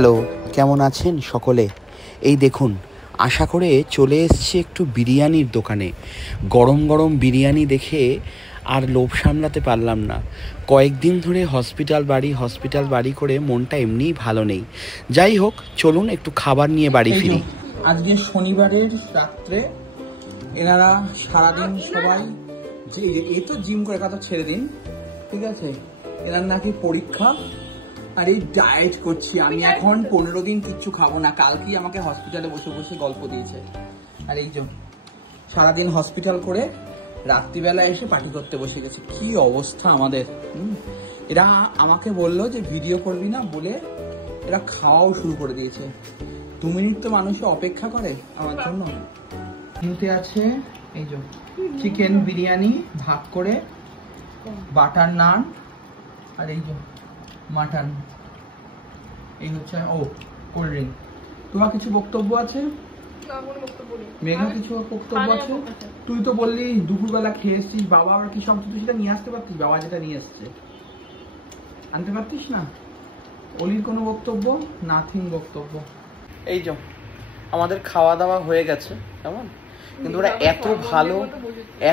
Hello, কেমন আছেন সকলে? এই দেখুন, আশা করে চলে এসেছি একটু বিরিয়ানির দোকানে। গরম গরম বিরিয়ানি দেখে আর লোভ সামলাতে পারলাম না। কয়েকদিন ধরে হসপিটাল বাড়ি করে মনটা এমনিই ভালো নেই। যাই হোক, চলুন একটু খাবার নিয়ে বাড়ি ফিরি। আজকে শনিবারের রাত্রে এনারা সারাদিন সবাই এই তো জিম করে কথা ছেড়ে দিন, ঠিক আছে? এনার নাকি পরীক্ষা, আর এই ডায়েট করছি আমি এখন 15 দিন কিচ্ছু খাবো না। কালকেই আমাকে হসপিটালে বসে বসে গল্প দিয়েছে। আর এই যে সারাদিন হসপিটাল করে রাত্রিবেলা এসে পার্টি করতে বসে গেছে। কি অবস্থা আমাদের! এরা আমাকে বললো যে ভিডিও করবি না বলে এরা খাওয়াও শুরু করে দিয়েছে। 2 মিনিট তো মানুষে অপেক্ষা করে আমার জন্য। কিনতে আছে এই যে চিকেন বিরিয়ানি ভাগ করে, বাটার নান, আর এই যে মাটন, এই হচ্ছে কোল্ড ড্রিঙ্ক। তোমার কিছু বক্তব্য আছে? মেঘা কিছু বক্তব্য আছে? তুই তো বললি দুপুরবেলা খেয়ে এসছিস, বাবা আবার কি সব, তুই সেটা নিয়ে আসতে পারতিস, বাবা যেটা নিয়ে এসছে আনতে পারতিস না? অলির কোনো বক্তব্য? নাথিং বক্তব্য। এই যে আমাদের খাওয়া দাওয়া হয়ে গেছে কেমন, কিন্তু ওরা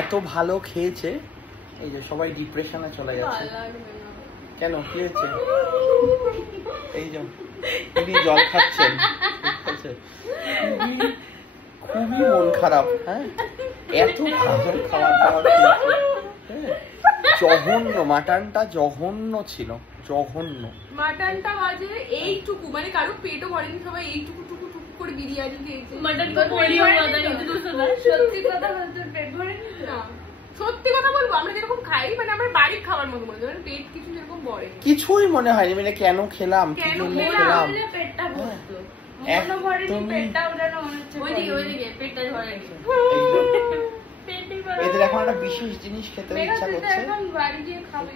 এত ভালো খেয়েছে, এই যে সবাই ডিপ্রেশনে চলে যাচ্ছে। কেন, কি হয়েছে? এই যে উনি জল খাচ্ছেন, খুবই মন খারাপ। হ্যাঁ, এত ভালো খাবার দাবার খেয়েছে। জঘন্য, মাটনটা জঘন্য ছিল, জঘন্য। মাটনটা বাজে এইটুকু, মানে কারো পেটও ভরেনি, সবাই এইটুকু টুকু টুকু করে বিরিয়ানি খেয়েছে। মাটন তো পড়িও মাথা কিন্তু সত্যি কথা বলতে পেট ভরেনি না। সত্যি কথা বলবো, আমরা যেরকম খাই মানে আমরা বাড়ির খাবার মতো মনে হয়, পেট কিছু যেরকম ভরে কিছুই মনে হয়নি। মানে কেন খেলাম, কি জন্য খেলাম, পেটটা ভরতো, মনে ভরেনি, পেটটা ওঠানো মনে হচ্ছে ওইদিকে পেটটা ভরে গেছে। এদের এখন একটা বিশেষ জিনিস খেতে ইচ্ছা করছে, এখন বাড়ি গিয়ে খাবে।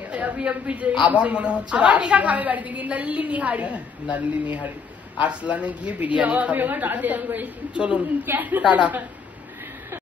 আবার মনে হচ্ছে খাবে বাড়িতে গিয়ে নাল্লি নিহারি। আরসলানে গিয়ে বিরিয়ানি খাবে। চলুন টাটা।